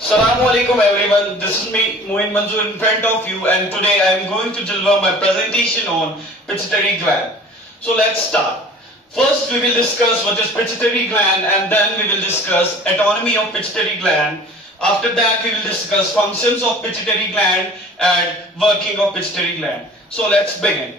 Assalamu alaikum everyone, this is me Moin Manzoor in front of you, and today I am going to deliver my presentation on pituitary gland. So let's start. First we will discuss what is pituitary gland, and then we will discuss anatomy of pituitary gland. After that we will discuss functions of pituitary gland and working of pituitary gland. So let's begin.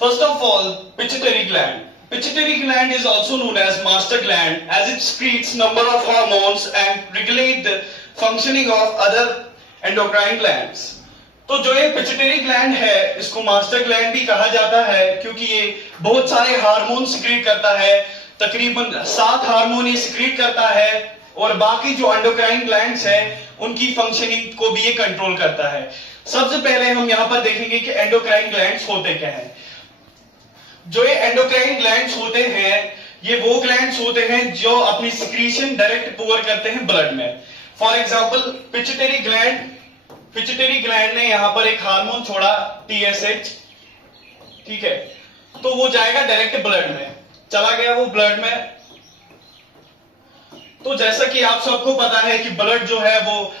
First of all, pituitary gland. Pituitary gland is also known as master gland as it secretes number of hormones and regulate the functioning of other endocrine glands. तो जो ये pituitary gland है इसको master gland भी कहा जाता है क्योंकि ये बहुत सारे हार्मोन सिक्रीट करता है, तकरीबन 7 हार्मोन ये सिक्रीट करता है और बाकी जो एंडोक्राइन ग्लैंड्स है उनकी फंक्शनिंग को भी ये कंट्रोल करता है। सबसे पहले हम यहाँ पर देखेंगे कि एंडोक्राइन ग्लैंड्स होते क्या हैं। जो ये एंडोक्राइन ग्लैंड्स होते हैं ये वो ग्लैंड्स होते हैं जो अपनी सिक्रीशन डायरेक्ट पोर करते हैं ब्लड में। फॉर एग्जांपल पिट्यूटरी ग्लैंड ने यहां पर एक हार्मोन छोड़ा TSH, ठीक है, तो वो जाएगा डायरेक्ट ब्लड में, चला गया वो ब्लड में। तो जैसा कि आप सबको पता है कि ब्लड जो है वो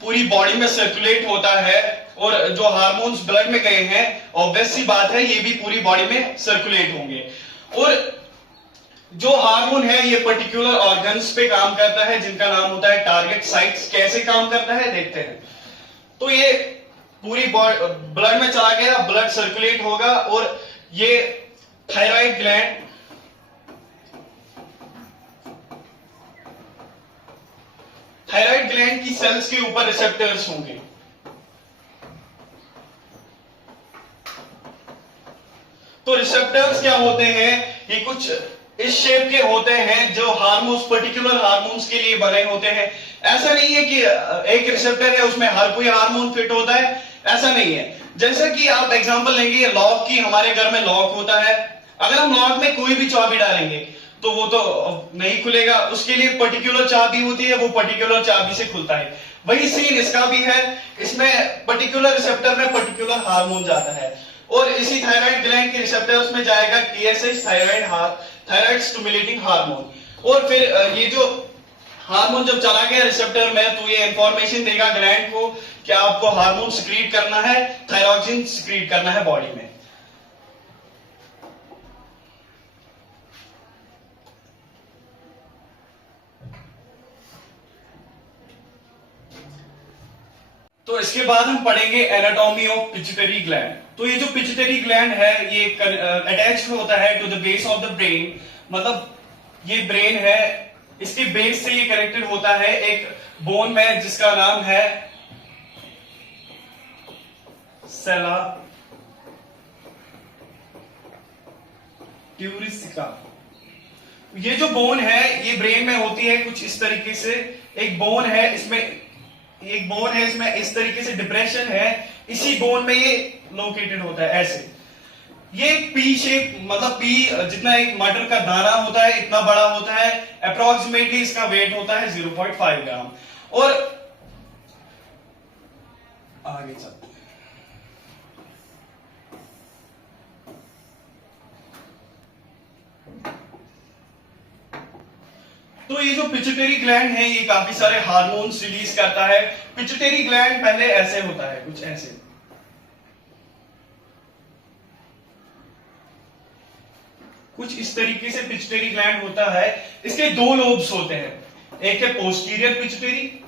पूरी बॉडी में सर्कुलेट होता है और जो हार्मोन्स ब्लड में गए हैं ऑब्वियस सी बात है ये भी पूरी बॉडी में सर्कुलेट होंगे। और जो हार्मोन है ये पर्टिकुलर ऑर्गन्स पे काम करता है जिनका नाम होता है टारगेट साइट्स। कैसे काम करता है देखते हैं। तो ये पूरी ब्लड में चला गया, ब्लड सर्कुलेट होगा और ये थायराइड ग्लैंड की सेल्स के ऊपर रिसेप्टर्स होंगे। तो रिसेप्टर्स क्या होते हैं, ये कुछ इस शेप के होते हैं जो हार्मोन्स पर्टिकुलर हार्मोन्स के लिए बने होते हैं। ऐसा नहीं है कि एक रिसेप्टर है उसमें हर कोई हार्मोन फिट होता है, ऐसा नहीं है। जैसा कि आप एग्जांपल लेंगे लॉक की, हमारे घर में लॉक होता है, अगर हम लॉक में कोई भी चाबी डालेंगे तो वो तो नहीं खुलेगा, उसके लिए पर्टिकुलर चाबी होती है, वो पर्टिकुलर चाबी से खुलता है। वही सीन इसका भी है, इसमें पर्टिकुलर रिसेप्टर में पर्टिकुलर हार्मोन जाता है और इसी थायराइड ग्लैंड के रिसेप्टर्स में जाएगा TSH, थायराइड स्टिमुलेटिंग हार्मोन। और फिर ये जो हार्मोन जब चला गया रिसेप्टर में तो ये इंफॉर्मेशन देगा ग्लैंड को कि आपको हार्मोन सिक्रीट करना है, थायरॉक्सिन सिक्रीट करना है बॉडी में। तो इसके बाद हम पढ़ेंगे एनाटॉमी ऑफ पिट्यूटरी ग्लैंड। तो ये जो पिट्यूटरी ग्लैंड है ये अटैच्ड होता है to the base of the brain, मतलब ये ब्रेन है, इसके बेस से ये कनेक्टेड होता है एक बोन में जिसका नाम है सेला ट्यूरिसिका। ये जो बोन है ये ब्रेन में होती है कुछ इस तरीके से, एक बोन है इसमें इस तरीके से डिप्रेशन है, इसी बोन में ये लोकेटेड होता है ऐसे। ये पी शेप, मतलब पी जितना एक मटर का दाना होता है इतना बड़ा होता है, अप्रोक्सीमेटली इसका वेट होता है 0.5 ग्राम। और आगे चलते हैं। तो ये जो पिट्यूटरी ग्लैंड है ये काफी सारे हार्मोन्स रिलीज करता है। पिट्यूटरी ग्लैंड पहले ऐसे होता है, कुछ ऐसे, कुछ इस तरीके से पिट्यूटरी ग्लैंड होता है। इसके 2 लोब्स होते हैं, एक है पोस्टीरियर पिट्यूटरी,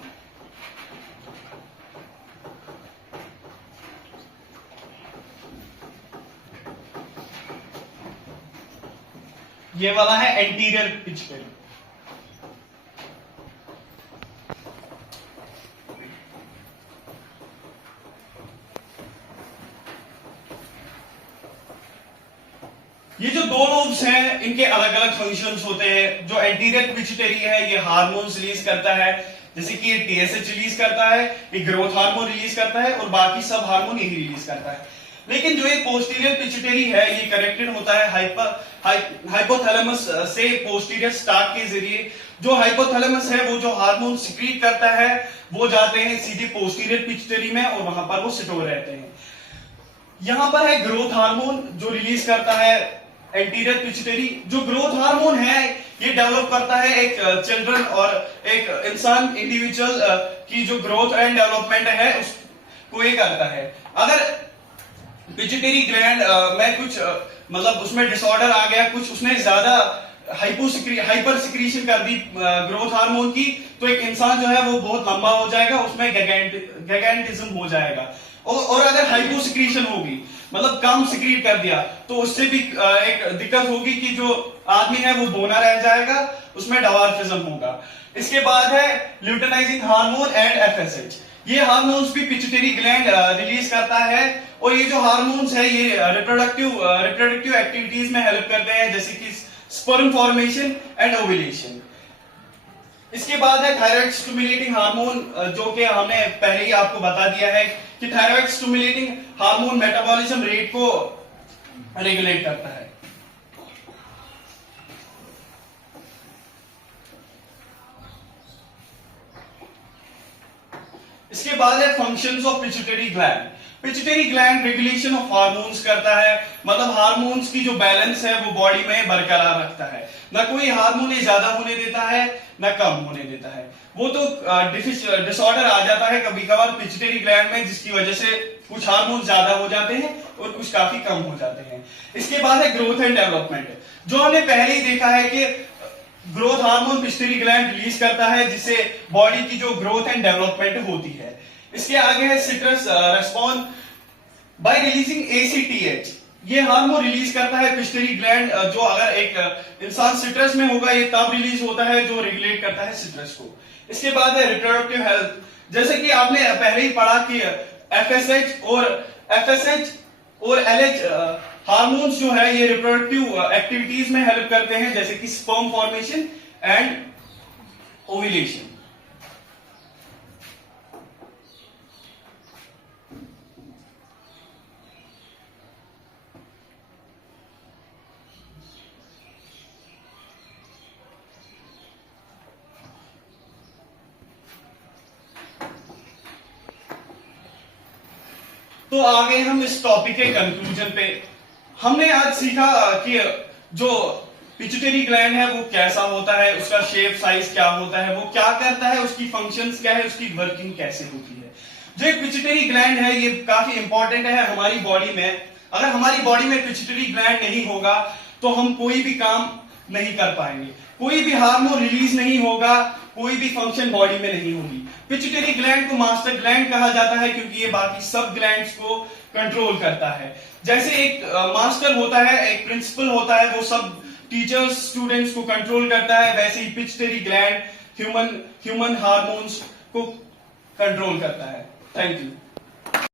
ये वाला है एंटीरियर पिट्यूटरी। ये जो 2 लोब्स हैं इनके अलग अलग फंक्शंस होते हैं। जो एंटीरियर पिट्यूटरी है ये हार्मोन्स रिलीज करता है, जैसे कि ये TSH रिलीज करता है, ये ग्रोथ हार्मोन रिलीज करता है और बाकी सब हार्मोन यही रिलीज करता है। लेकिन जो ये पोस्टीरियर पिट्यूटरी है ये कनेक्टेड होता है हाइपोथैलेमस से पोस्टीरियर स्टार्ट के जरिए। जो हाइपोथैलेमस है वो जो हार्मोन सिक्रीट करता है वो जाते हैं सीधे पोस्टीरियर पिट्यूटरी में और वहां पर वो स्टोर रहते हैं। यहां पर है ग्रोथ हार्मोन जो रिलीज करता है एंटीरियर पिट्यूटरी। जो ग्रोथ हार्मोन है ये डेवलप करता है एक चिल्ड्रन और एक इंसान इंडिविजुअल की जो ग्रोथ एंड डेवलपमेंट है उसको ये करता है। अगर पिट्यूटरी ग्लैंड में कुछ मतलब उसमें डिसऑर्डर आ गया, कुछ उसने ज्यादा हाइपर सिक्रीशन कर दी ग्रोथ हार्मोन की, तो एक इंसान जो है वो बहुत लंबा हो जाएगा, उसमें गैगेंटिज्म हो जाएगा। और अगर हाइपो सिक्रीशन होगी मतलब कम सिक्रीट कर दिया तो उससे भी एक दिक्कत होगी कि जो आदमी है वो बोना रह जाएगा, उसमें डवार्फिज्म होगा। इसके बाद है ल्यूटेनाइजिंग हार्मोन एंड एफएसएच। ये हार्मोन्स भी पिट्यूटरी ग्लैंड रिलीज करता है और ये जो हार्मोन्स है ये रिप्रोडक्टिव एक्टिविटीज में हेल्प करते हैं, जैसे कि स्पर्म फॉर्मेशन एंड ओव्यूलेशन। इसके बाद है थायराइड स्टिमुलेटिंग हार्मोन, जो कि हमने पहले ही आपको बता दिया है कि thyroid stimulating hormone metabolism rate को रेगुलेट करता है। इसके बाद है functions of pituitary gland. Pituitary gland regulation of hormones करता है, मतलब हार्मोन्स की जो बैलेंस है वो बॉडी में बरकरार रखता है। ना कोई हार्मोन ज्यादा होने देता है ना कम होने देता है। वो तो डिसऑर्डर आ जाता है कभी कभार पिट्यूटरी ग्लैंड में, जिसकी वजह से कुछ हार्मोन ज्यादा हो जाते हैं और कुछ काफी कम हो जाते हैं। इसके बाद है ग्रोथ एंड डेवलपमेंट, जो हमने पहले ही देखा है कि growth hormone pituitary gland release करता है, जिससे बॉडी की जो ग्रोथ एंड डेवलपमेंट होती है। इसके आगे है citrus response bye releasing ACTH. ये हार्मोन रिलीज करता है पिट्यूटरी ग्लैंड, जो अगर एक इंसान सिट्रस में होगा ये तब रिलीज होता है, जो रेगुलेट करता है सिट्रस को। इसके बाद है रिप्रोडक्टिव हेल्थ, जैसे कि आपने पहले ही पढ़ा कि एफएसएच और एलएच हार्मोन्स जो है ये रिप्रोडक्टिव एक्टिविटीज में हेल्प करते हैं, जैसे कि स्पर्म फॉर्मेशन एंड ओव्यूलेशन। तो आ गए हम इस टॉपिक के कंक्लूजन पे। हमने आज सीखा कि जो पिट्यूटरी ग्लैंड है वो कैसा होता है, उसका शेप साइज क्या होता है, वो क्या करता है, उसकी फंक्शंस क्या है, उसकी वर्किंग कैसे होती है। जो एक पिट्यूटरी ग्लैंड है ये काफी इंपॉर्टेंट है हमारी बॉडी में। अगर हमारी बॉडी में पिट्यूटरी ग्लैंड नहीं होगा तो हम कोई भी काम नहीं कर पाएंगे, कोई भी हार्मोन रिलीज नहीं होगा, कोई भी फंक्शन बॉडी में नहीं होगी। पिट्यूटरी ग्लैंड को मास्टर ग्लैंड कहा जाता है क्योंकि ये बाकी सब ग्लैंड्स को कंट्रोल करता है। जैसे एक मास्टर होता है, एक प्रिंसिपल होता है, वो सब टीचर्स स्टूडेंट्स को कंट्रोल करता है, वैसे ही पिट्यूटरी ग्लैंड ह्यूमन हार्मोन्स को कंट्रोल करता है। Thank you.